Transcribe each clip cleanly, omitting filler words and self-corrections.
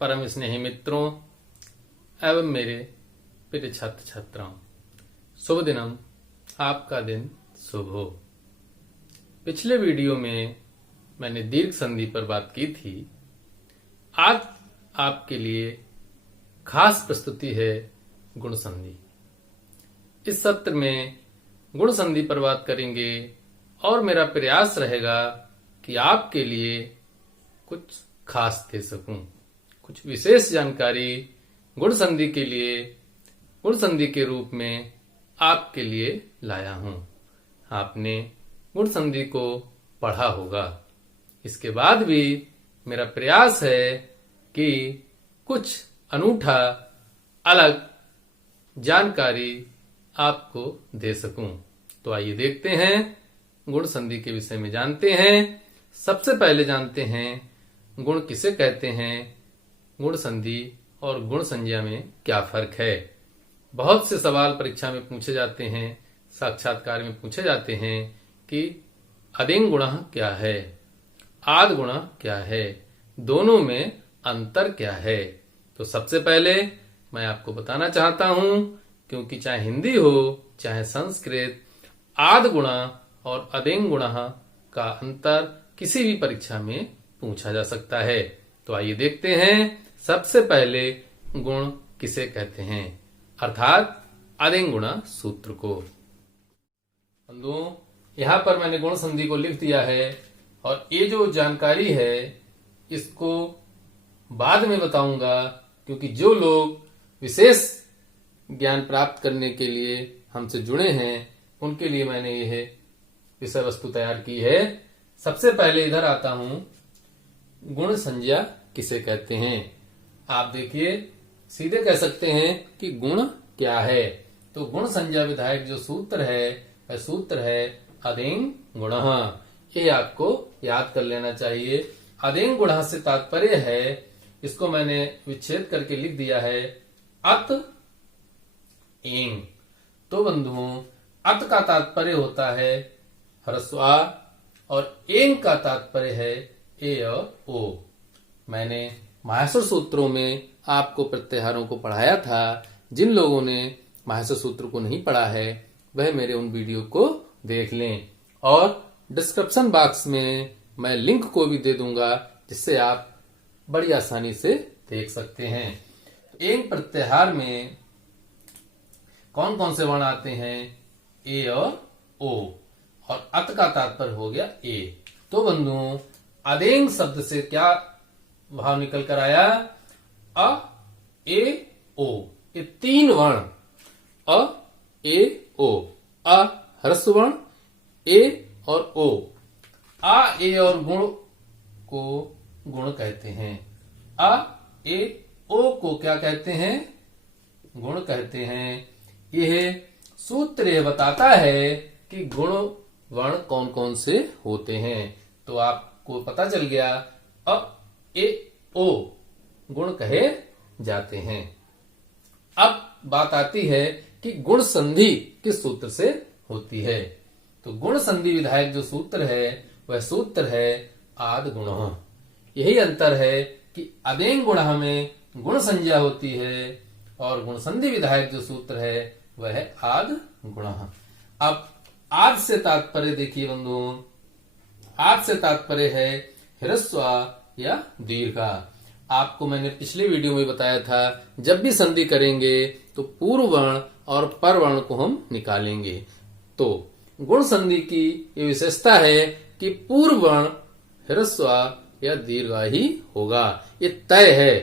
परम स्नेही मित्रों एवं मेरे प्रिय छात्र छात्राओं, शुभ दिनम। आपका दिन शुभ हो। पिछले वीडियो में मैंने दीर्घ संधि पर बात की थी। आज आपके लिए खास प्रस्तुति है गुण संधि। इस सत्र में गुण संधि पर बात करेंगे और मेरा प्रयास रहेगा कि आपके लिए कुछ खास दे सकूं, कुछ विशेष जानकारी गुण संधि के लिए गुण संधि के रूप में आपके लिए लाया हूं। आपने गुण संधि को पढ़ा होगा। इसके बाद भी मेरा प्रयास है कि कुछ अनूठा अलग जानकारी आपको दे सकूं। तो आइए देखते हैं, गुण संधि के विषय में जानते हैं। सबसे पहले जानते हैं गुण किसे कहते हैं, गुण संधि और गुण संज्ञा में क्या फर्क है। बहुत से सवाल परीक्षा में पूछे जाते हैं, साक्षात्कार में पूछे जाते हैं कि अदिंग गुण क्या है, आद गुण क्या है, दोनों में अंतर क्या है। तो सबसे पहले मैं आपको बताना चाहता हूं, क्योंकि चाहे हिंदी हो चाहे संस्कृत, आद गुणा और अदिंग गुण का अंतर किसी भी परीक्षा में पूछा जा सकता है। तो आइए देखते हैं सबसे पहले गुण किसे कहते हैं, अर्थात अदिंग गुण सूत्र को। बंधुओं, यहां पर मैंने गुण संधि को लिख दिया है और ये जो जानकारी है इसको बाद में बताऊंगा, क्योंकि जो लोग विशेष ज्ञान प्राप्त करने के लिए हमसे जुड़े हैं उनके लिए मैंने यह विषय वस्तु तैयार की है। सबसे पहले इधर आता हूं, गुण संज्ञा किसे कहते हैं। आप देखिए, सीधे कह सकते हैं कि गुण क्या है। तो गुण संज्ञा विधायक जो सूत्र है वह सूत्र है अदिंग गुण। ये आपको याद कर लेना चाहिए। अदिंग गुण से तात्पर्य है, इसको मैंने विच्छेद करके लिख दिया है, अत एंग। तो बंधुओं, अत का तात्पर्य होता है ह्रस्व आ और एंग का तात्पर्य है ए और ओ। मैंने माहेश्वर सूत्रों में आपको प्रत्याहारों को पढ़ाया था। जिन लोगों ने माहेश्वर सूत्र को नहीं पढ़ा है वह मेरे उन वीडियो को देख लें, और डिस्क्रिप्शन बॉक्स में मैं लिंक को भी दे दूंगा, जिससे आप बड़ी आसानी से देख सकते हैं। एंग प्रत्याहार में कौन कौन से वर्ण आते हैं, ए और ओ, और अत का तात्पर्य हो गया ए। तो बंधुओं, अदेंग शब्द से क्या भाव निकल कर आया, अ ए ओ। ये तीन वर्ण अ ए ओ, अ ह्रस्व वर्ण, ए और ओ। आ ए और गुण को गुण कहते हैं, अ ए ओ को क्या कहते हैं, गुण कहते हैं। यह सूत्र यह बताता है कि गुण वर्ण कौन कौन से होते हैं। तो आपको पता चल गया, अ ए ओ गुण कहे जाते हैं। अब बात आती है कि गुण संधि किस सूत्र से होती है। तो गुण संधि विधायक जो सूत्र है वह सूत्र है आद गुण। यही अंतर है कि अदेंग गुण में गुण संज्ञा होती है और गुण संधि विधायक जो सूत्र है वह है आद गुण। अब आद से तात्पर्य देखिए बंधुओं, आद से तात्पर्य है ह्रस्व या दीर्घ। आपको मैंने पिछले वीडियो में बताया था, जब भी संधि करेंगे तो पूर्व वर्ण और पर वर्ण को हम निकालेंगे। तो गुण संधि की ये विशेषता है कि पूर्व वर्ण ह्रस्व या दीर्घ ही होगा। ये तय है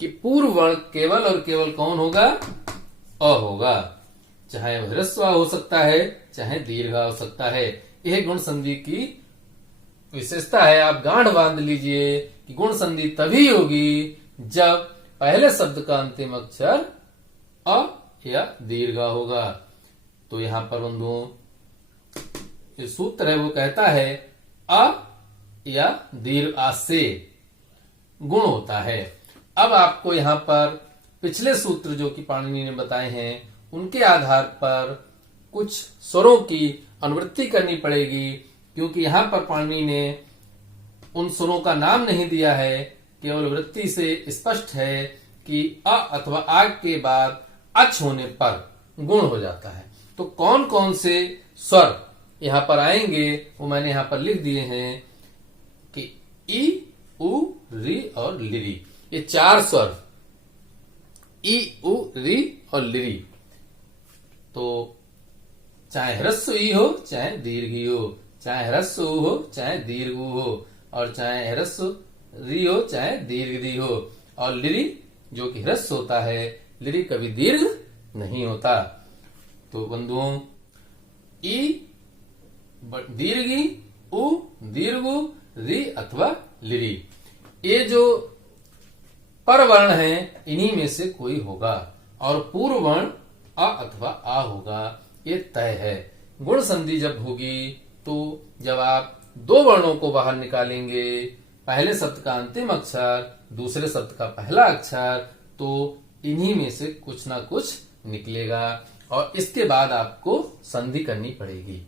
कि पूर्व वर्ण केवल और केवल कौन होगा, अ होगा। चाहे ह्रस्व हो सकता है चाहे दीर्घ हो सकता है। यह गुण संधि की विशेषता है। आप गांठ बांध लीजिए कि गुण संधि तभी होगी जब पहले शब्द का अंतिम अक्षर अ या दीर्घ होगा। तो यहां पर बंधुओं, ये सूत्र है वो कहता है अ या दीर्घ आ से गुण होता है। अब आपको यहां पर पिछले सूत्र जो कि पाणिनि ने बताए हैं उनके आधार पर कुछ स्वरों की अनुवृत्ति करनी पड़ेगी, क्योंकि यहां पर पाणिनि ने उन स्वरों का नाम नहीं दिया है केवल वृत्ति से स्पष्ट है कि अ अथवा आग के बाद अच होने पर गुण हो जाता है। तो कौन कौन से स्वर यहां पर आएंगे वो मैंने यहां पर लिख दिए हैं कि ई, उ, री और लिरी। ये 4 स्वर ई, उ, री और लिरी। तो चाहे ह्रस्व ई हो चाहे दीर्घ ई हो, चाहे ह्रस्व उ हो चाहे दीर्घ उ हो, और चाहे ह्रस्व री हो चाहे दीर्घ री हो। और लिरी जो कि ह्रस्व होता है, लिरी कभी दीर्घ नहीं होता। तो बंधुओं ई दीर्घी, उ दीर्घ उ, री अथवा लिरी, ये जो पर वर्ण है इन्हीं में से कोई होगा, और पूर्व वर्ण अ अथवा आ होगा, ये तय है। गुण संधि जब होगी तो जब आप 2 वर्णों को बाहर निकालेंगे, पहले शब्द का अंतिम अक्षर, दूसरे शब्द का पहला अक्षर, तो इन्हीं में से कुछ ना कुछ निकलेगा, और इसके बाद आपको संधि करनी पड़ेगी।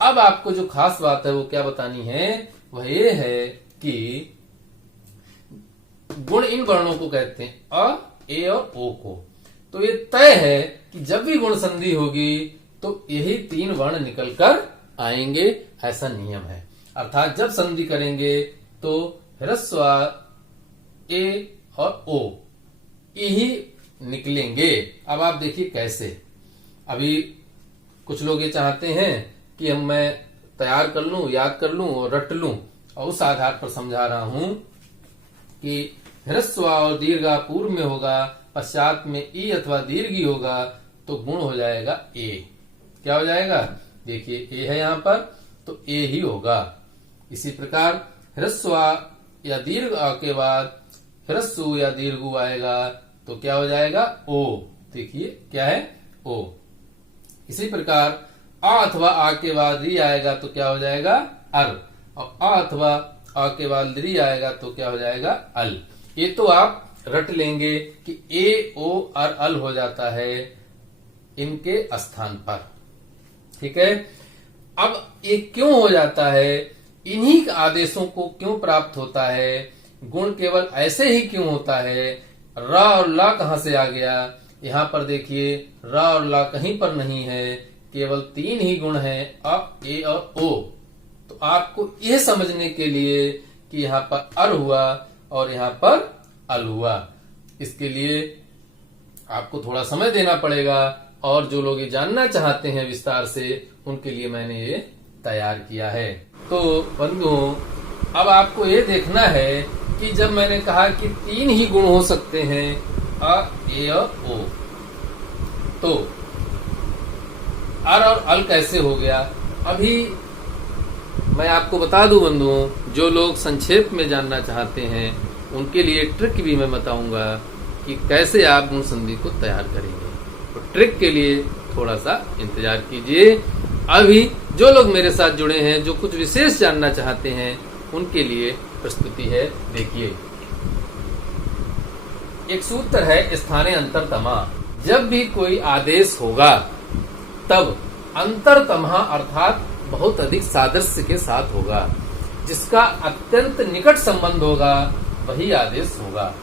अब आपको जो खास बात है वो क्या बतानी है, वह ये है कि गुण इन वर्णों को कहते हैं अ, ए और ओ को। तो ये तय है कि जब भी गुण संधि होगी तो यही 3 वर्ण निकलकर आएंगे, ऐसा नियम है। अर्थात जब संधि करेंगे तो ह्रस्व ए और ओ यही निकलेंगे। अब आप देखिए कैसे। अभी कुछ लोग ये चाहते हैं कि मैं तैयार कर लूं, याद कर लूं और रट लूं, और उस आधार पर समझा रहा हूं कि ह्रस्व और दीर्घ पूर्व में होगा, पश्चात में ई अथवा दीर्घी होगा, तो गुण हो जाएगा ए। क्या हो जाएगा, देखिए ए है यहां पर, तो ए ही होगा। इसी प्रकार ह्रस्व या दीर्घ आ के बाद ह्रस्व या दीर्घ आएगा तो क्या हो जाएगा, ओ। देखिए क्या है, ओ। इसी प्रकार आ अथवा आ के बाद री आएगा तो क्या हो जाएगा, अर, और आ अथवा आ के बाद री आएगा तो क्या हो जाएगा, अल। ये तो आप रट लेंगे कि ए, ओ, और अल हो जाता है इनके स्थान पर। ठीक है। अब ये क्यों हो जाता है, इन्हीं आदेशों को क्यों प्राप्त होता है, गुण केवल ऐसे ही क्यों होता है, रा और ला कहां से आ गया। यहां पर देखिए रा और ला कहीं पर नहीं है, केवल 3 ही गुण हैं, अ, ए और ओ। तो आपको यह समझने के लिए कि यहां पर अर हुआ और यहां पर अल हुआ, इसके लिए आपको थोड़ा समय देना पड़ेगा, और जो लोग ये जानना चाहते हैं विस्तार से उनके लिए मैंने ये तैयार किया है। तो बंधुओं अब आपको ये देखना है कि जब मैंने कहा कि 3 ही गुण हो सकते हैं, अ, ए और ओ, तो अर और अल कैसे हो गया। अभी मैं आपको बता दूं बंधुओं, जो लोग संक्षेप में जानना चाहते हैं उनके लिए ट्रिक भी मैं बताऊंगा कि कैसे आप गुण संधि को तैयार करेंगे। तो ट्रिक के लिए थोड़ा सा इंतजार कीजिए। अभी जो लोग मेरे साथ जुड़े हैं, जो कुछ विशेष जानना चाहते हैं, उनके लिए प्रस्तुति है। देखिए, एक सूत्र है स्थाने अंतरतमा। जब भी कोई आदेश होगा तब अंतरतमा अर्थात बहुत अधिक सादृश्य के साथ होगा, जिसका अत्यंत निकट संबंध होगा वही आदेश होगा।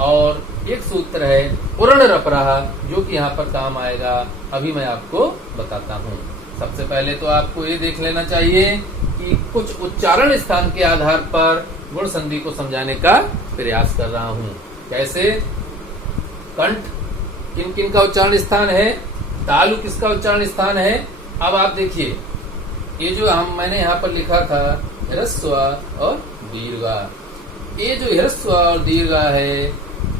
और एक सूत्र है उरण रपराह, जो कि यहाँ पर काम आएगा, अभी मैं आपको बताता हूँ। सबसे पहले तो आपको ये देख लेना चाहिए कि कुछ उच्चारण स्थान के आधार पर गुण संधि को समझाने का प्रयास कर रहा हूँ। कैसे, कंठ किन किन का उच्चारण स्थान है, तालु किसका उच्चारण स्थान है। अब आप देखिए, ये जो मैंने यहाँ पर लिखा था ह्रस्व और दीर्घा, ये जो ह्रस्व और दीर्घा है,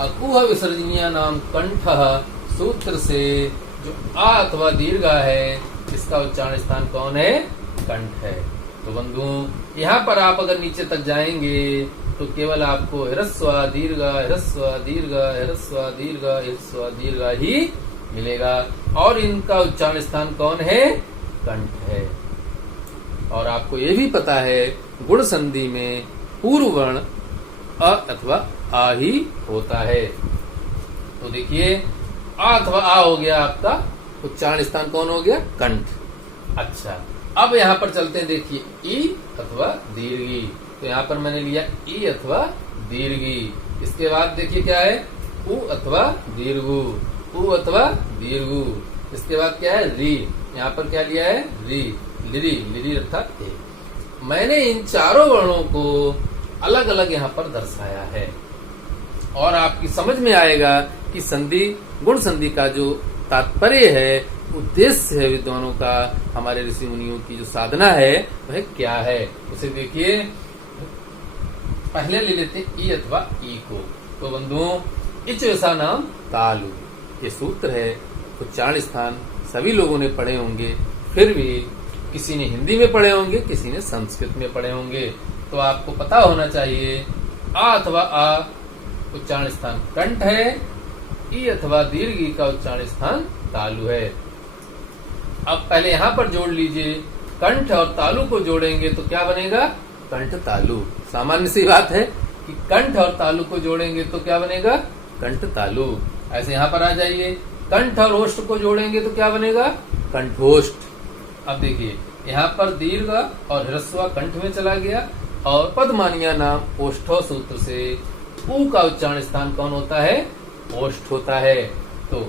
अकुह विसर्जनीय नाम कंठ सूत्र से जो आ अथवा दीर्घा है, इसका उच्चारण स्थान कौन है, कंठ है। तो बंधु यहाँ पर आप अगर नीचे तक जाएंगे तो केवल आपको ह्रस्व दीर्घा ह्रस्व दीर्घा ह्रस्व दीर्घा ह्रस्व दीर्घा ही मिलेगा, और इनका उच्चारण स्थान कौन है, कंठ है। और आपको ये भी पता है गुण संधि में पूर्व वर्ण अ अथवा आ ही होता है। तो देखिए, आ अथवा आ हो गया आपका उच्चारण स्थान कौन हो गया, कंठ। अच्छा, अब यहाँ पर चलते हैं। देखिए, ई अथवा दीर्घी, तो यहाँ पर मैंने लिया ई अथवा दीर्घी। इसके बाद देखिए क्या है, उ अथवा दीर्घु, उ अथवा दीर्घु। इसके बाद क्या है, री। यहाँ पर क्या लिया है, री, लिरी, लिरी अर्थात ए। मैंने इन चारों वर्णों को अलग अलग यहाँ पर दर्शाया है और आपकी समझ में आएगा कि संधि, गुण संधि का जो तात्पर्य है, उद्देश्य है विद्वानों का, हमारे ऋषि मुनियों की जो साधना है वह क्या है। उसे देखिए, पहले ले लेते ई अथवा ई को। तो बंधुओं, इच वैसा नाम तालु, ये सूत्र है। उच्चारण स्थान सभी लोगों ने पढ़े होंगे, फिर भी किसी ने हिंदी में पढ़े होंगे, किसी ने संस्कृत में पढ़े होंगे। तो आपको पता होना चाहिए, आ अथवा आ उच्चारण स्थान कंठ है, ई अथवा दीर्घ ई का उच्चारण स्थान तालु है। अब पहले यहाँ पर जोड़ लीजिए, कंठ और तालु को जोड़ेंगे तो क्या बनेगा, कंठ तालु। सामान्य सी बात है कि कंठ और तालु को जोड़ेंगे तो क्या बनेगा, कंठ तालु। ऐसे यहाँ पर आ जाइए, कंठ और ओष्ठ को जोड़ेंगे तो क्या बनेगा, कंठोष्ठ। अब देखिए, यहाँ पर दीर्घ और ह्रस्व कंठ में चला गया और पदमानिया नाम ओष्ठो सूत्र से ऊ का उच्चारण स्थान कौन होता है, ओष्ठ होता है। तो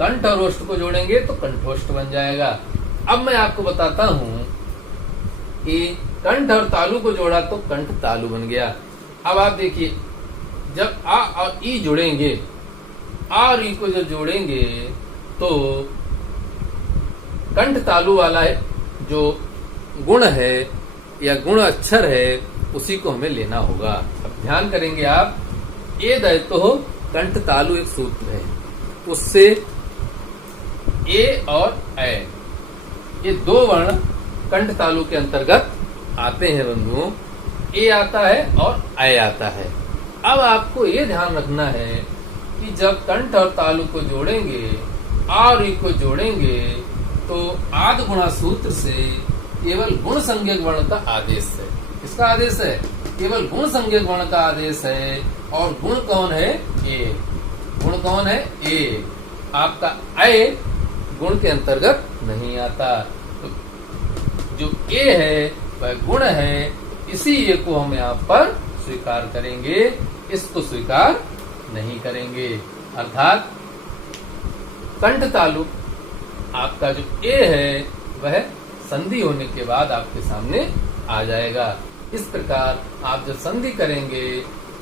कंठ और ओष्ठ को जोड़ेंगे तो कंठोष्ठ बन जाएगा। अब मैं आपको बताता हूं कि कंठ और तालु को जोड़ा तो कंठ तालु बन गया। अब आप देखिए, जब आ और ई जुड़ेंगे, आ और ई को जब जोड़ेंगे तो कंठ तालु वाला है जो गुण है या गुण अक्षर है, उसी को हमें लेना होगा। अब ध्यान करेंगे आप, ए दैतो कंठ तालु एक सूत्र है, उससे ए और ए, ये दो वर्ण कंठ तालु के अंतर्गत आते हैं बंधुओं। ए आता है और ए आता है। अब आपको ये ध्यान रखना है कि जब कंठ और तालु को जोड़ेंगे, आ और ई को जोड़ेंगे, तो आद गुणा सूत्र से केवल गुण संज्ञक वर्ण का आदेश है। किसका आदेश है, केवल गुण संज्ञक वर्ण का आदेश है। और गुण कौन है, ए। गुण कौन है, ए। आपका ए गुण के अंतर्गत नहीं आता। तो जो ए है वह गुण है, इसी ए को हम यहाँ पर स्वीकार करेंगे, इसको स्वीकार नहीं करेंगे। अर्थात कंठ तालु आपका जो ए है वह संधि होने के बाद आपके सामने आ जाएगा। इस प्रकार आप जब संधि करेंगे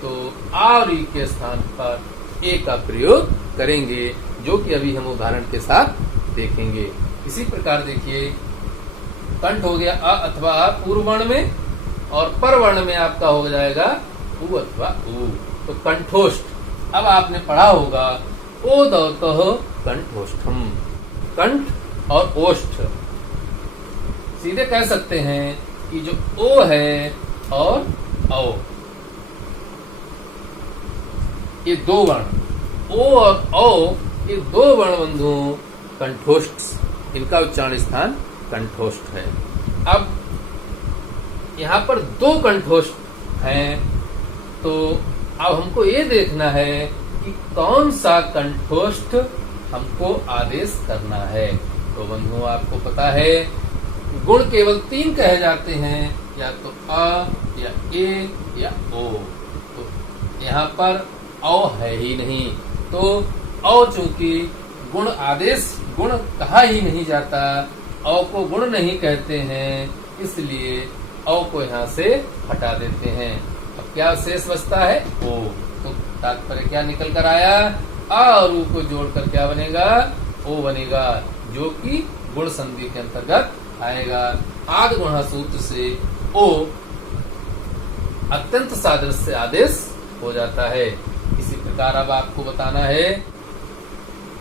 तो आ और ई के स्थान पर ए का प्रयोग करेंगे, जो कि अभी हम उदाहरण के साथ देखेंगे। इसी प्रकार देखिए, कंठ हो गया अ अथवा आ पूर्व वर्ण में, और पर वर्ण में आपका हो जाएगा उ अथवा उ, तो कंठोष्ठ। अब आपने पढ़ा होगा ओ दौतो कंठोष्ठम, कंठ और ओष्ठ सीधे कह सकते हैं कि जो ओ है और औ, ये दो वर्ण ओ और औ, ये दो वर्ण बंधुओं कंठोष्ठ, इनका उच्चारण स्थान कंठोष्ठ है। अब यहाँ पर दो कंठोष्ठ हैं, तो अब हमको ये देखना है कि कौन सा कंठोष्ठ हमको आदेश करना है। तो बंधुओं, आपको पता है गुण केवल तीन कहे जाते हैं, या तो अ या ए या ओ। तो यहाँ पर औ है ही नहीं, तो औ चूंकि गुण आदेश, गुण कहा ही नहीं जाता, औ को गुण नहीं कहते हैं, इसलिए औ को यहाँ से हटा देते हैं। अब क्या शेष बचता है, ओ। तो तात्पर्य क्या निकल कर आया, आ और ऊ को जोड़कर क्या बनेगा, ओ बनेगा, जो कि गुण संधि के अंतर्गत आएगा। आद गुणा सूत्र से ओ अत्यंत सादृश्य आदेश हो जाता है। इसी प्रकार अब आपको बताना है,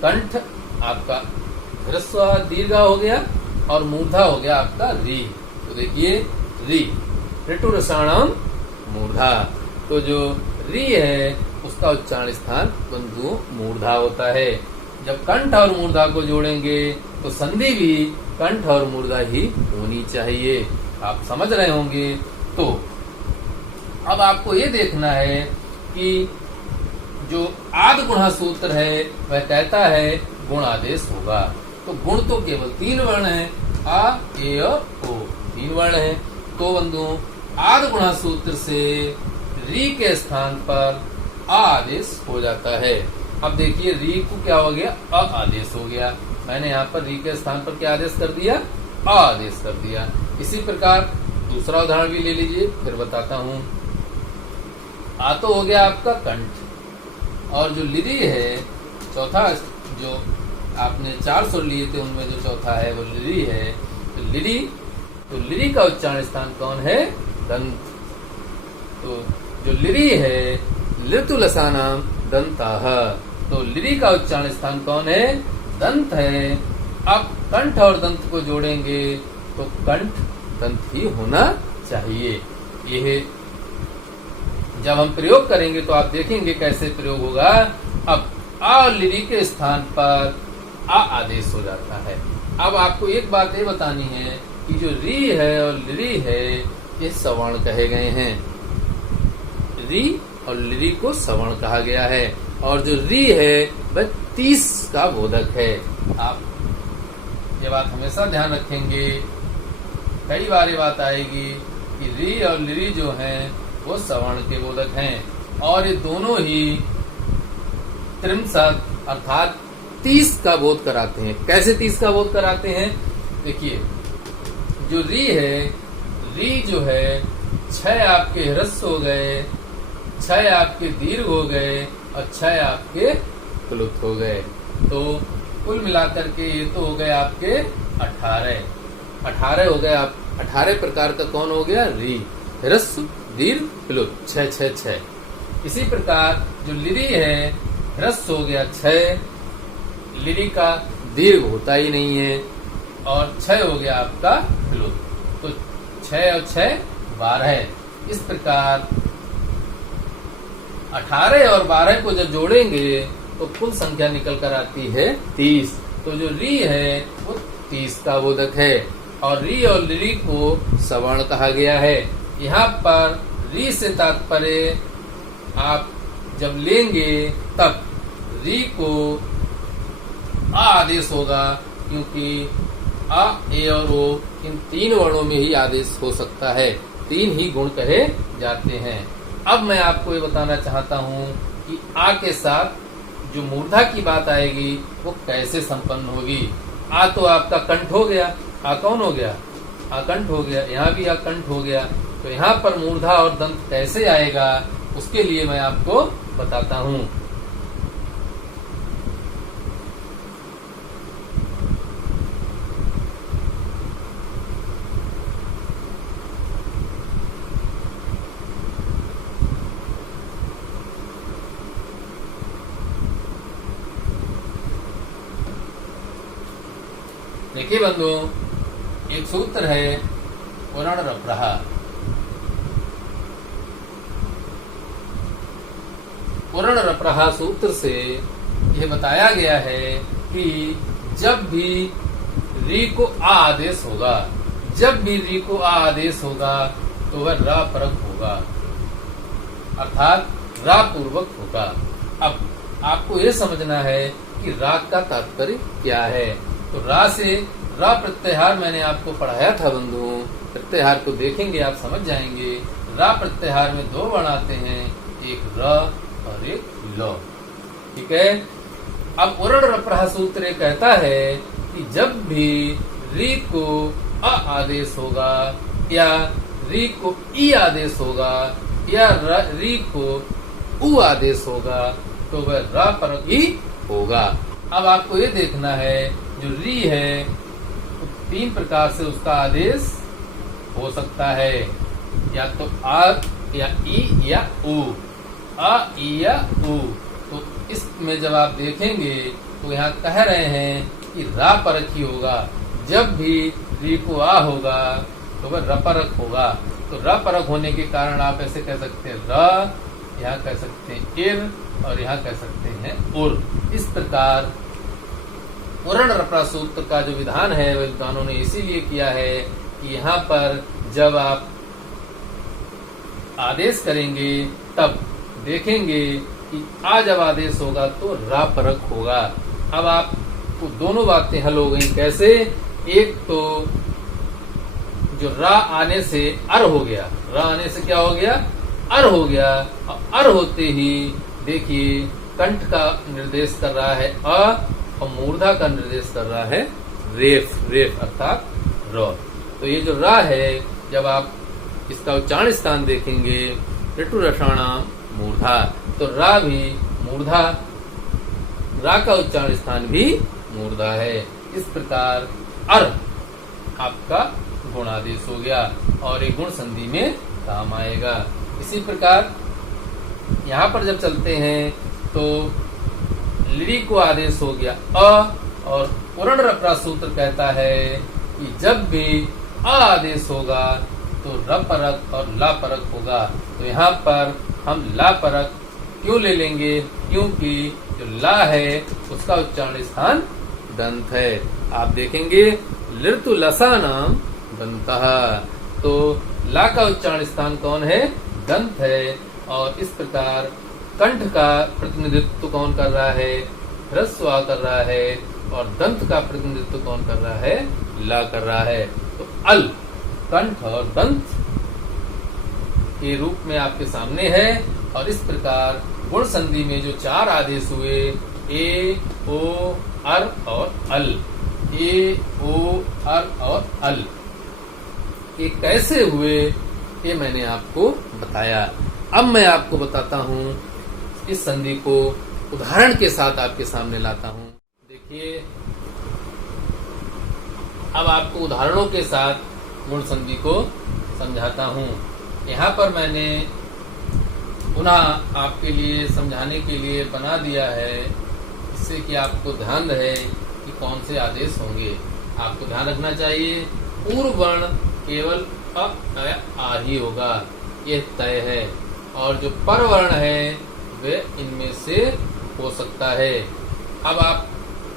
कंठ आपका ह्रस्व दीर्घ हो गया और मूर्धा हो गया आपका री। तो देखिए, री ऋतु रसाणाम मूर्धा, तो जो री है उसका उच्चारण स्थान बंधुओं मूर्धा होता है। जब कंठ और मूर्धा को जोड़ेंगे तो संधि भी कंठ और मूर्धा ही होनी चाहिए। आप समझ रहे होंगे। तो अब आपको ये देखना है कि जो आद गुणा सूत्र है वह कहता है गुण आदेश होगा। तो गुण तो केवल तीन वर्ण है, आ, ए और ओ, तीन वर्ण है। तो बंधुओं, आद गुणा सूत्र से री के स्थान पर आ आदेश हो जाता है। अब देखिए री को क्या हो गया, अ आदेश हो गया। मैंने यहाँ पर री के स्थान पर क्या आदेश कर दिया, अ आदेश कर दिया। इसी प्रकार दूसरा उदाहरण भी ले लीजिए, फिर बताता हूँ। आ तो हो गया आपका कंठ, और जो लिरी है, चौथा जो आपने 4 सुर लिए थे उनमें जो चौथा है वो लिरी है। तो लिरी का उच्चारण स्थान कौन है, दंत। तो जो लिरी है लितुलसानाम दंताः, तो लिरी का उच्चारण स्थान कौन है, दंत है। अब कंठ और दंत को जोड़ेंगे तो कंठ दंत ही होना चाहिए। यह जब हम प्रयोग करेंगे तो आप देखेंगे कैसे प्रयोग होगा। अब आ और लिरी के स्थान पर आ आदेश हो जाता है। अब आपको एक बात ये बतानी है कि जो री है और लिरी है ये सवर्ण कहे गए हैं। री और लिरी को सवर्ण कहा गया है, और जो री है वह 30 का बोधक है। आप ये बात हमेशा ध्यान रखेंगे, कई बार ये बात आएगी कि री और लिरी जो हैं वो सवर्ण के बोधक हैं, और ये दोनों ही 63 अर्थात 30 का बोध कराते हैं। कैसे 30 का बोध कराते हैं, देखिए जो री है, री जो है 6 आपके ह्रस्व हो गए, 6 आपके दीर्घ हो गए और 6 आपके प्लुत हो गए। तो कुल मिलाकर के ये तो हो गए आपके 18 हो गए। आप 18 प्रकार का कौन हो गया, री, ह्रस्व, दीर्घ, प्लुत, 6। इसी प्रकार जो लिरी है, ह्रस्व हो गया 6, लिरी का दीर्घ होता ही नहीं है, और 6 हो गया आपका प्लुत। तो 6 और 6 12। इस प्रकार 18 और 12 को जब जोड़ेंगे तो कुल संख्या निकल कर आती है 30। तो जो री है वो 30 का बोधक है, और री और लिरी को सवर्ण कहा गया है। यहाँ पर री से तात्पर्य आप जब लेंगे तब री को आ आदेश होगा, क्योंकि आ, ए और ओ इन 3 वर्णों में ही आदेश हो सकता है। 3 ही गुण कहे जाते हैं। अब मैं आपको ये बताना चाहता हूँ कि आ के साथ जो मूर्धा की बात आएगी वो कैसे संपन्न होगी। आ तो आपका कंठ हो गया, आ कौन हो गया, आकंठ हो गया, यहाँ भी आकंठ हो गया। तो यहाँ पर मूर्धा और दंत कैसे आएगा, उसके लिए मैं आपको बताता हूँ। देखिए बंधुओं, एक सूत्र है पुरण रप्रह। पुरण रप्रह सूत्र से यह बताया गया है कि जब भी री को आ आदेश होगा, जब भी री को आ आदेश होगा तो वह रा परक होगा, अर्थात रा पूर्वक होगा। अब आपको यह समझना है कि राग का तात्पर्य क्या है। तो रा से रा प्रत्याहार मैंने आपको पढ़ाया था बंधुओं, प्रत्याहार को देखेंगे आप समझ जाएंगे। रा प्रत्याहार में 2 वर्ण आते हैं, एक र और एक ल। ठीक है। अब उरण रप्रह सूत्र कहता है कि जब भी री को अ आदेश होगा या री को ई आदेश होगा या री को उ आदेश होगा तो वह रा परक ही होगा। अब आपको ये देखना है जो री है तो 3 प्रकार से उसका आदेश हो सकता है, या तो आ या ई या उ, आ ई या उ। तो इसमें जब आप देखेंगे तो यहाँ कह रहे हैं कि रा परक ही होगा। जब भी री को आ होगा तो वह रपरक होगा। तो रपरक होने के कारण आप ऐसे कह सकते हैं र, यहाँ कह सकते हैं इर और यहाँ कह सकते हैं उर। इस प्रकार उरण रप्रह सूत्र का जो विधान है वह विद्वानों ने इसीलिए किया है कि यहाँ पर जब आप आदेश करेंगे तब देखेंगे कि आ जब आदेश होगा तो रा परक होगा। अब आपको दोनों बातें हल हो गई। कैसे? एक तो जो रा आने से अर हो गया, रा आने से क्या हो गया, अर हो गया। और अर होते ही देखिए कंठ का निर्देश कर रहा है अ और मूर्धा का निर्देश कर रहा है रेफ, रेफ अर्थात र। तो ये जो रा है, जब आप इसका उच्चारण स्थान देखेंगे ऋतु रसाणाम मूर्धा, तो रा भी मूर्धा, रा का उच्चारण स्थान भी मूर्धा है। इस प्रकार अर आपका गुणादेश हो गया और एक गुण संधि में काम आएगा। इसी प्रकार यहाँ पर जब चलते हैं तो लिरी को आदेश हो गया अ, और पूर्ण रपरा सूत्र कहता है कि जब भी अ आदेश होगा तो र परक और ला परक होगा। तो यहाँ पर हम ला परक क्यों ले लेंगे, क्योंकि जो ला है उसका उच्चारण स्थान दंत है। आप देखेंगे लृतु लसानाम दंतः, तो ला का उच्चारण स्थान कौन है, दंत है। और इस प्रकार कंठ का प्रतिनिधित्व कौन कर रहा है, ह्रस्व आ कर रहा है, और दंत का प्रतिनिधित्व कौन कर रहा है, ला कर रहा है। तो अल कंठ और दंत के रूप में आपके सामने है। और इस प्रकार गुण संधि में जो चार आदेश हुए ए, ओ, अर और अल, ए, ओ, अर और अल, ये कैसे हुए ये मैंने आपको बताया। अब मैं आपको बताता हूँ, इस संधि को उदाहरण के साथ आपके सामने लाता हूँ। देखिए, अब आपको उदाहरणों के साथ गुण संधि को समझाता हूँ। यहाँ पर मैंने पुनः आपके लिए समझाने के लिए बना दिया है, इससे कि आपको ध्यान रहे कि कौन से आदेश होंगे। आपको ध्यान रखना चाहिए पूर्व वर्ण केवल अ आ ही होगा, यह तय है। और जो पर वर्ण है वे इनमें से हो सकता है। अब आप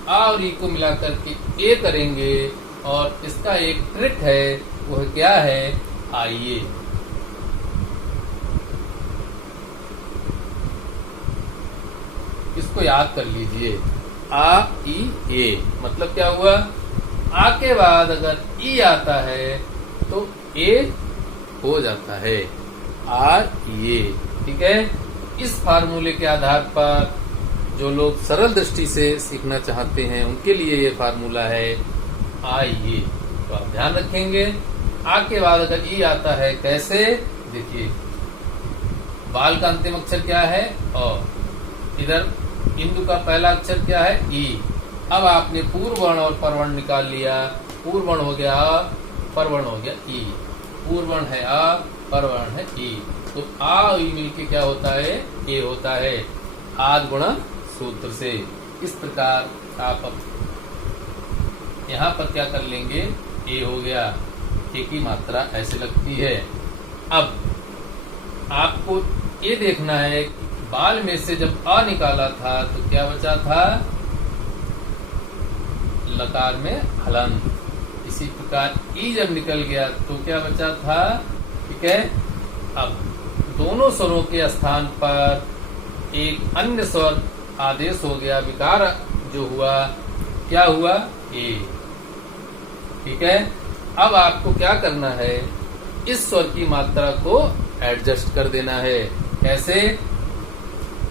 आ और ई को मिलाकर के ए करेंगे, और इसका एक ट्रिक है, वह क्या है, आइए इसको याद कर लीजिए। आ ई ए मतलब क्या हुआ, आ के बाद अगर ई आता है तो ए हो जाता है, आ ये। ठीक है, इस फार्मूले के आधार पर जो लोग सरल दृष्टि से सीखना चाहते हैं उनके लिए ये फार्मूला है आ ये। तो आप ध्यान रखेंगे, आ के बाद अगर ई आता है कैसे, देखिए बाल का अंतिम अक्षर क्या है अ, इधर इंदु का पहला अक्षर क्या है ई। अब आपने पूर्व वर्ण और परवर्ण निकाल लिया, पूर्व वर्ण हो गया आ, परवर्ण हो गया ई, पूर्व वर्ण है आ, परवर्ण है ई। तो आ और ई मिलके क्या होता है, ए होता है, आद गुणा सूत्र से। इस प्रकार आप यहाँ पर क्या कर लेंगे, ए हो गया, ए की मात्रा ऐसे लगती है। अब आपको ये देखना है कि बाल में से जब आ निकाला था तो क्या बचा था, लकार में हलंत। इसी प्रकार ई जब निकल गया तो क्या बचा था, ठीक है। अब दोनों स्वरों के स्थान पर एक अन्य स्वर आदेश हो गया, विकार जो हुआ, क्या हुआ, ए। ठीक है, अब आपको क्या करना है, इस स्वर की मात्रा को एडजस्ट कर देना है। कैसे,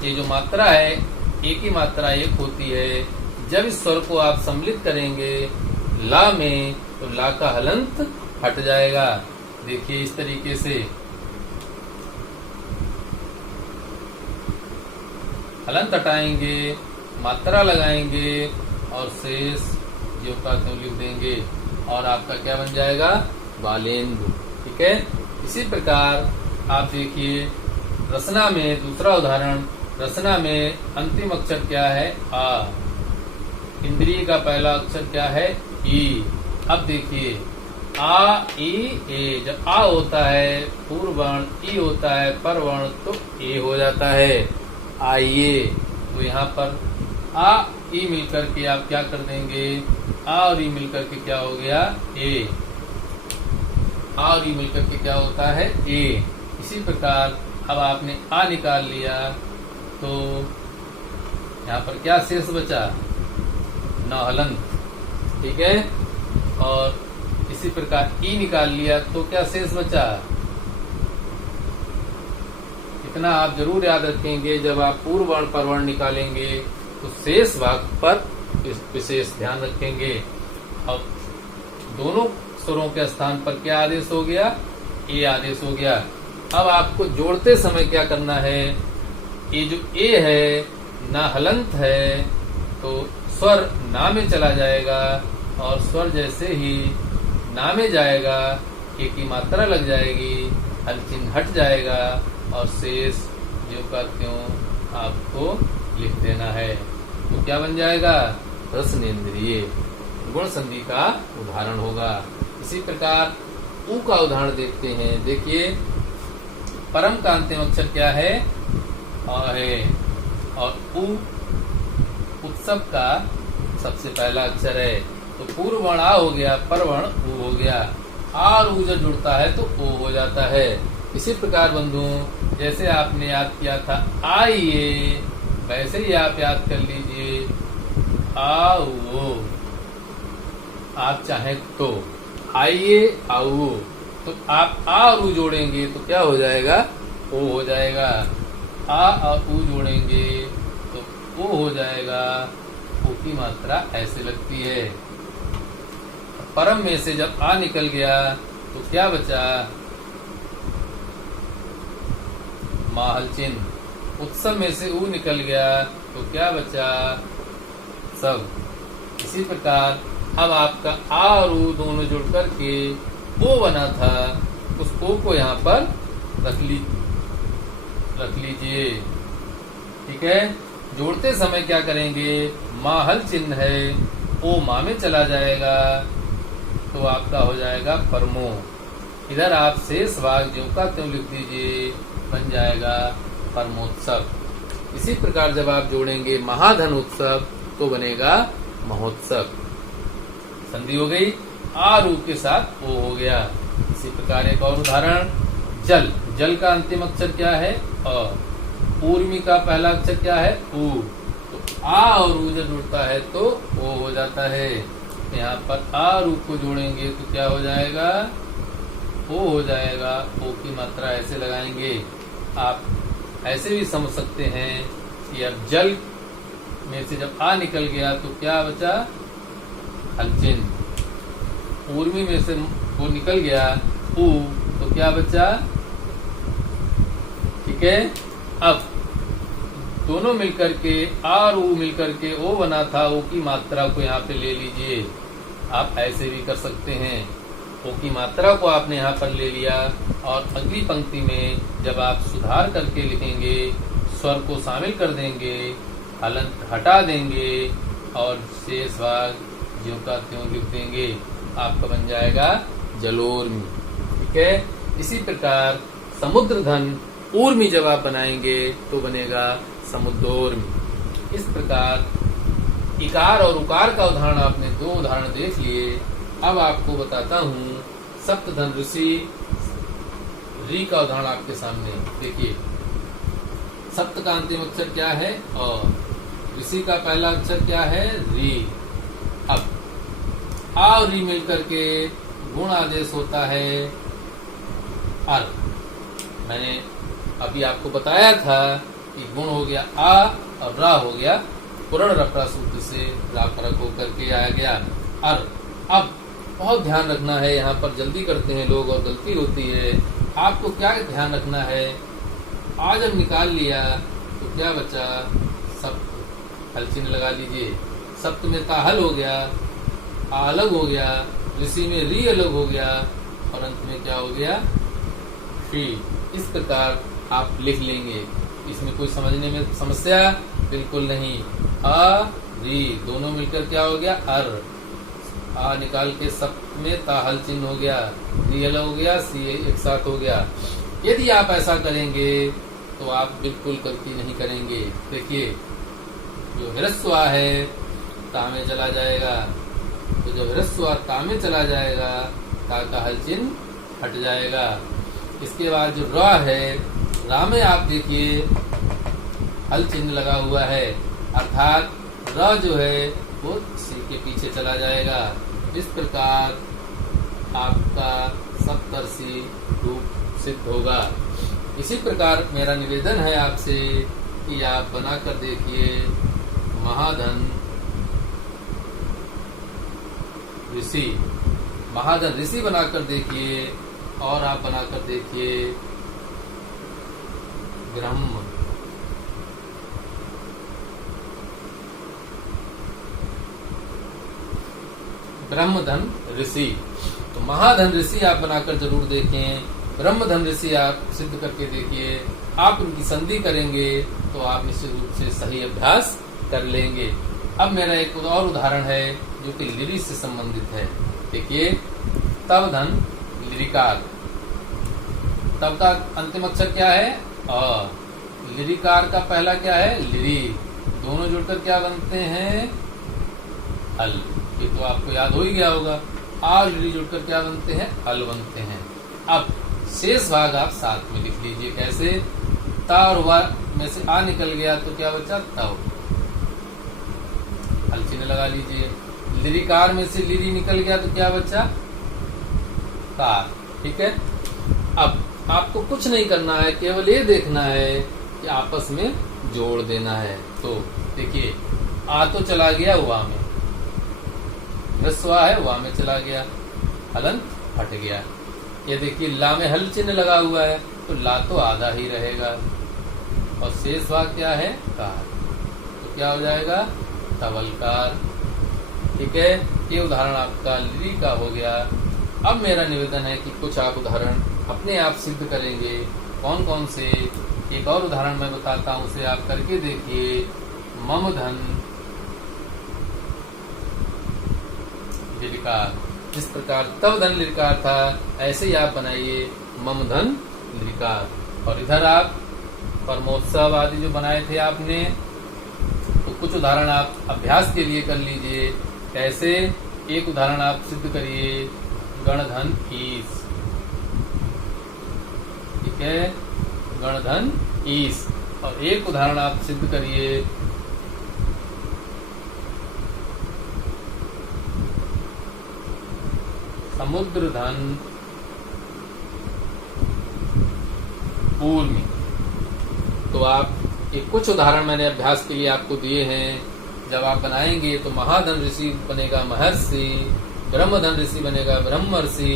ये जो मात्रा है, ए की मात्रा एक होती है, जब इस स्वर को आप सम्मिलित करेंगे ला में तो ला का हलंत हट जाएगा। देखिए इस तरीके से हलंत हटाएंगे, मात्रा लगाएंगे और शेष जो का त्यों लिख देंगे, और आपका क्या बन जाएगा, बालेंदु। ठीक है, इसी प्रकार आप देखिए रसना में दूसरा उदाहरण, रसना में अंतिम अक्षर क्या है, आ, इंद्रिय का पहला अक्षर क्या है, ई। अब देखिए आ ई ए, जब आ होता है पूर्व वर्ण, ई होता है पर वर्ण, तो ए हो जाता है, आइए। तो यहाँ पर आ ई मिलकर के आप क्या कर देंगे, आ और ई मिलकर के क्या हो गया, ए। आ और ई मिलकर के क्या होता है, ए। इसी प्रकार अब आपने आ निकाल लिया तो यहाँ पर क्या शेष बचा, न हलंत। ठीक है, और इसी प्रकार ई निकाल लिया तो क्या शेष बचा, इतना आप जरूर याद रखेंगे, जब आप पूर्व वर्ण पर वर्ण निकालेंगे तो शेष भाग पर विशेष ध्यान रखेंगे। अब दोनों स्वरों के स्थान पर क्या आदेश हो गया? ए आदेश हो गया। अब आपको जोड़ते समय क्या करना है? ये जो ए है ना हलंत है, तो स्वर ना में चला जाएगा और स्वर जैसे ही ना में जाएगा ए की मात्रा लग जाएगी, हल चिन्ह हट जाएगा और शेष ज्यों का त्यों आपको लिख देना है। तो क्या बन जाएगा? रसनेन्द्रिय गुण संधि का उदाहरण होगा। इसी प्रकार ऊ का उदाहरण देखते हैं। देखिए, परम का अंतिम अक्षर क्या है? अ है, और ऊ उत्सव का सबसे पहला अक्षर है। तो पूर्व वर्ण आ हो गया, पर वर्ण ऊ हो गया। आ और ऊ जब जुड़ता है तो ओ हो जाता है। इसी प्रकार बंधुओं, जैसे आपने याद किया था आइए, वैसे ही आप याद कर लीजिए आओ। आप चाहें तो आइए आओ, तो आप आ और ऊ जोड़ेंगे तो क्या हो जाएगा? ओ हो जाएगा। आ और ऊ जोड़ेंगे तो ओ हो जाएगा। ओ की मात्रा ऐसे लगती है। परम में से जब आ निकल गया तो क्या बचा? माहल चिन्ह। उत्सव में से ऊ निकल गया तो क्या बचा? सब। इसी प्रकार अब आपका आ और ऊ दोनों जुड़ करके ओ बना था, उस ओ को यहाँ पर रख लीजिए। ठीक है। जोड़ते समय क्या करेंगे? माँ हल चिन्ह है, ओ माँ में चला जाएगा तो आपका हो जाएगा परमो। इधर आप शेष भाग ज्यों का त्यों लिख दीजिए, बन जाएगा परमोत्सव। इसी प्रकार जब आप जोड़ेंगे महाधन उत्सव तो बनेगा महोत्सव। संधि हो गई, आ रू के साथ ओ हो गया। इसी प्रकार एक और उदाहरण, जल। जल का अंतिम अक्षर क्या है? अ। ऊर्मी का पहला अक्षर क्या है? ऊ। तो आ और ऊ जब जुड़ता है तो ओ हो जाता है। यहाँ पर आ रू को जोड़ेंगे तो क्या हो जाएगा? ओ हो जाएगा। ओ की मात्रा ऐसे लगाएंगे। आप ऐसे भी समझ सकते हैं कि अब जल में से जब आ निकल गया तो क्या बचा? हल चिन्ह। ऊर्मी में से वो निकल गया ऊ तो क्या बचा? ठीक है। अब दोनों मिलकर के आ और ऊ मिलकर के ओ बना था, ओ की मात्रा को यहाँ पे ले लीजिए। आप ऐसे भी कर सकते हैं। ओ की मात्रा को आपने यहाँ पर ले लिया और अगली पंक्ति में जब आप सुधार करके लिखेंगे, स्वर को शामिल कर देंगे, हलंत हटा देंगे और शेष भाग ज्यों का त्यों लिख देंगे। आपका बन जाएगा जलोर्मी। ठीक है। इसी प्रकार समुद्र धन ऊर्मी जब आप बनाएंगे तो बनेगा समुद्रोर्मी। इस प्रकार इकार और उकार का उदाहरण आपने दो उदाहरण देख लिए। अब आपको बताता हूँ सप्तधन ऋषि री का उदाहरण आपके सामने। देखिए, सप्त का अंतिम अक्षर क्या है? और ऋषि का पहला अक्षर क्या है? री। अब आ और री मिलकर के गुण आदेश होता है अर। मैंने अभी आपको बताया था कि गुण हो गया आ और रा हो गया पूर्ण रपरा सूत्र से रा परक होकर के आया गया अर। अब बहुत ध्यान रखना है, यहाँ पर जल्दी करते हैं लोग और गलती होती है। आपको क्या ध्यान रखना है? आ जब निकाल लिया तो क्या बचा? सप्त। हल चिन्ह लगा लीजिए। सप्त में ता हल हो गया, आ अलग हो गया, ऋषि में री अलग हो गया और अंत में क्या हो गया? शी। इस प्रकार आप लिख लेंगे। इसमें कोई समझने में समस्या बिल्कुल नहीं। आ री दोनों मिलकर क्या हो गया? अर। आ निकाल के सप्त में ता हल चिन्ह हो गया, री अलग हो गया, सी एक साथ हो गया। यदि आप ऐसा करेंगे तो आप बिल्कुल गलती नहीं करेंगे। देखिए, जो ह्रस्व आ है ता में चला जाएगा, तो जब ह्रस्व आ ता में चला जाएगा ता का हल चिन्ह हट जाएगा। इसके बाद जो रा है, रा में आप देखिए हल चिन्ह लगा हुआ है, अर्थात र जो है वो सी के पीछे चला जाएगा। इस प्रकार आपका सप्तर्षि रूप सिद्ध होगा। इसी प्रकार मेरा निवेदन है आपसे कि आप बनाकर देखिए महाधन ऋषि, महाधन ऋषि बनाकर देखिए, और आप बनाकर देखिए ब्रह्मधन ऋषि। तो महाधन ऋषि आप बनाकर जरूर देखें, ब्रह्मधन ऋषि आप सिद्ध करके देखिए। आप उनकी संधि करेंगे तो आप निश्चित रूप से सही अभ्यास कर लेंगे। अब मेरा एक और उदाहरण है जो कि लिरि से संबंधित है। देखिए, तव धन लिरिकार, तब का अंतिम अक्षर क्या है? अ। लिरिकार का पहला क्या है? लिरि। दोनों जुड़कर क्या बनते हैं? अल। ये तो आपको याद हो ही गया होगा। आ लिरि जुड़कर क्या बनते हैं? अल बनते हैं। अब शेष भाग आप साथ में लिख लीजिए। कैसे? ता और वा में से आ निकल गया तो क्या बचा? तव। हल चिन्ह लगा लीजिए। लिरिकार में से लिरि निकल गया तो क्या बचा? कार। ठीक है। अब आपको कुछ नहीं करना है, केवल ये देखना है कि आपस में जोड़ देना है। तो देखिए, आ तो चला गया वा में, ह्रस्वा है वा में चला गया, हलंत हट गया। ये देखिए, ला में हल चिन्ह लगा हुआ है तो ला तो आधा ही रहेगा, और शेष भाग क्या है? कार। तो क्या हो जाएगा? तवलकार। ठीक है। ये उदाहरण आपका लिरि का हो गया। अब मेरा निवेदन है कि कुछ आप उदाहरण अपने आप सिद्ध करेंगे। कौन कौन से? एक और उदाहरण मैं बताता हूं, उसे आप करके देखिए। मम धन लिरिकार। जिस प्रकार तव धन लिरिकार था, ऐसे ही आप बनाइए मम धन लिरिकार। और इधर आप परमोत्सव आदि जो बनाए थे आपने, तो कुछ उदाहरण आप अभ्यास के लिए कर लीजिए। कैसे? एक उदाहरण आप सिद्ध करिए, गणधन ईस। ठीक है, गणधन ईस। और एक उदाहरण आप सिद्ध करिए, समुद्र धन ऊर्मी। तो आप एक कुछ उदाहरण मैंने अभ्यास के लिए आपको दिए हैं। जब आप बनाएंगे तो महाधन ऋषि बनेगा महर्षि, ब्रह्मधन ऋषि बनेगा ब्रह्मर्षि,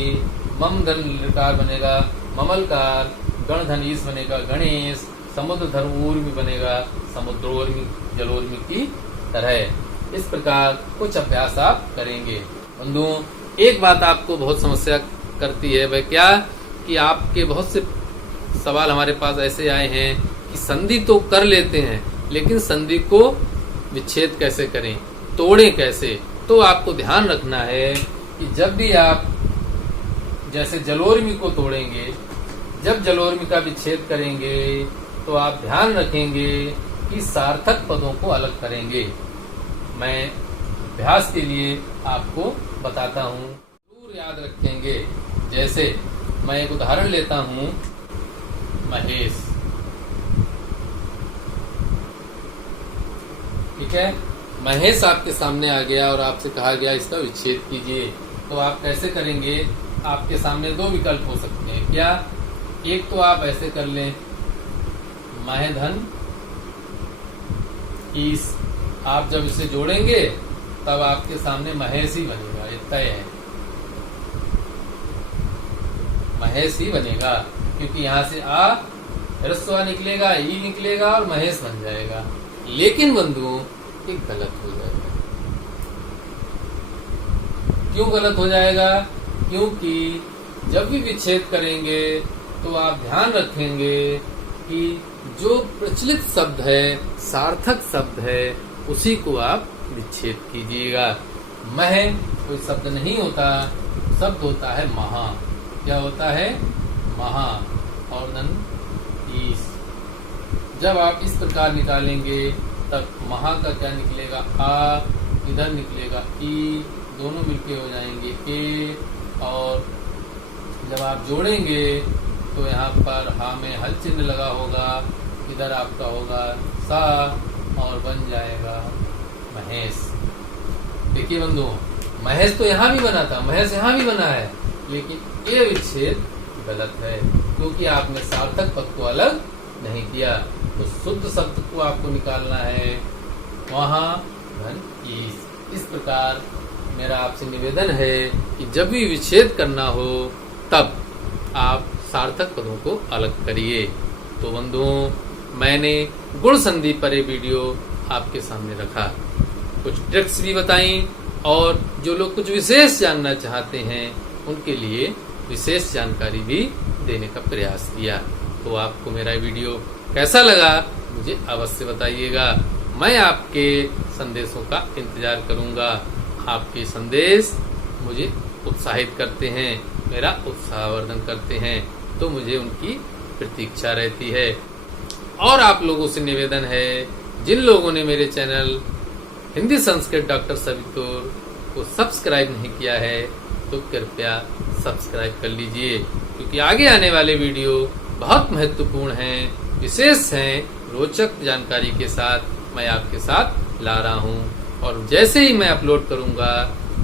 मम धन लिरिकार बनेगा ममलकार, गणधन ईश बनेगा गणेश, समुद्र धन ऊर्मी बनेगा समुद्रोर्मी, जलोर्मी की तरह। इस प्रकार कुछ अभ्यास आप करेंगे। बंधुओं, एक बात आपको बहुत समस्या करती है, वह क्या? कि आपके बहुत से सवाल हमारे पास ऐसे आए हैं कि संधि तो कर लेते हैं, लेकिन संधि को विच्छेद कैसे करें, तोड़ें कैसे? तो आपको ध्यान रखना है कि जब भी आप जैसे जलोर्मी को तोड़ेंगे, जब जलोर्मी का विच्छेद करेंगे, तो आप ध्यान रखेंगे कि सार्थक पदों को अलग करेंगे। मैं अभ्यास के लिए आपको बताता हूँ, जरूर याद रखेंगे। जैसे मैं एक उदाहरण लेता हूँ, महेश। ठीक है, महेश आपके सामने आ गया और आपसे कहा गया इसका विच्छेद कीजिए। तो आप कैसे करेंगे? आपके सामने दो विकल्प हो सकते हैं। क्या? एक तो आप ऐसे कर लें, महधन ईस। आप जब इसे जोड़ेंगे तब आपके सामने महेश ही बनेगा, ये तय है, महेश ही बनेगा। क्योंकि यहाँ से आ ह्रस्व निकलेगा, ई निकलेगा और महेश बन जाएगा। लेकिन बंधुओं, ये गलत हो जाएगा। क्यों गलत हो जाएगा? क्योंकि जब भी विच्छेद करेंगे तो आप ध्यान रखेंगे कि जो प्रचलित शब्द है, सार्थक शब्द है, उसी को आप विच्छेद कीजिएगा। मह कोई शब्द नहीं होता, शब्द होता है महा। क्या होता है? महा। और धन ईस। जब आप इस प्रकार निकालेंगे तब महा का क्या निकलेगा? आ, इधर निकलेगा ई, दोनों मिलके हो जाएंगे ए। और जब आप जोड़ेंगे तो यहाँ पर हा में हल चिन्ह लगा होगा, इधर आपका होगा सा और बन जाएगा महेश। देखिए बंधुओं, महेश तो यहाँ भी बना था, महेश यहाँ भी बना है, लेकिन ये विच्छेद गलत है। क्योंकि आपने सार्थक पद को अलग नहीं किया। तो शुद्ध शब्द को आपको निकालना है, वहां धन इस प्रकार मेरा आपसे निवेदन है कि जब भी विच्छेद करना हो तब आप सार्थक पदों को अलग करिए। तो बंधुओं, मैंने गुण संधि पर ये वीडियो आपके सामने रखा, कुछ ट्रिक्स भी बताई और जो लोग कुछ विशेष जानना चाहते हैं उनके लिए विशेष जानकारी भी देने का प्रयास किया। तो आपको मेरा वीडियो कैसा लगा मुझे अवश्य बताइएगा। मैं आपके संदेशों का इंतजार करूंगा। आपके संदेश मुझे उत्साहित करते हैं, मेरा उत्साहवर्धन करते हैं, तो मुझे उनकी प्रतीक्षा रहती है। और आप लोगों से निवेदन है, जिन लोगों ने मेरे चैनल हिंदी संस्कृत डॉक्टर सवितुर को सब्सक्राइब नहीं किया है तो कृपया सब्सक्राइब कर लीजिए, क्योंकि आगे आने वाले वीडियो बहुत महत्वपूर्ण हैं, विशेष हैं, रोचक जानकारी के साथ मैं आपके साथ ला रहा हूं। और जैसे ही मैं अपलोड करूंगा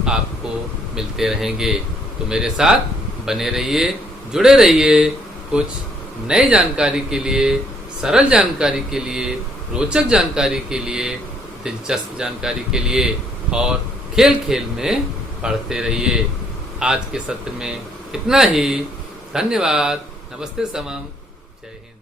आपको मिलते रहेंगे। तो मेरे साथ बने रहिए, जुड़े रहिए। कुछ नई जानकारी के लिए, सरल जानकारी के लिए, रोचक जानकारी के लिए, दिलचस्प जानकारी के लिए और खेल खेल में पढ़ते रहिए। आज के सत्र में इतना ही। धन्यवाद। नमस्ते समम। जय हिंद।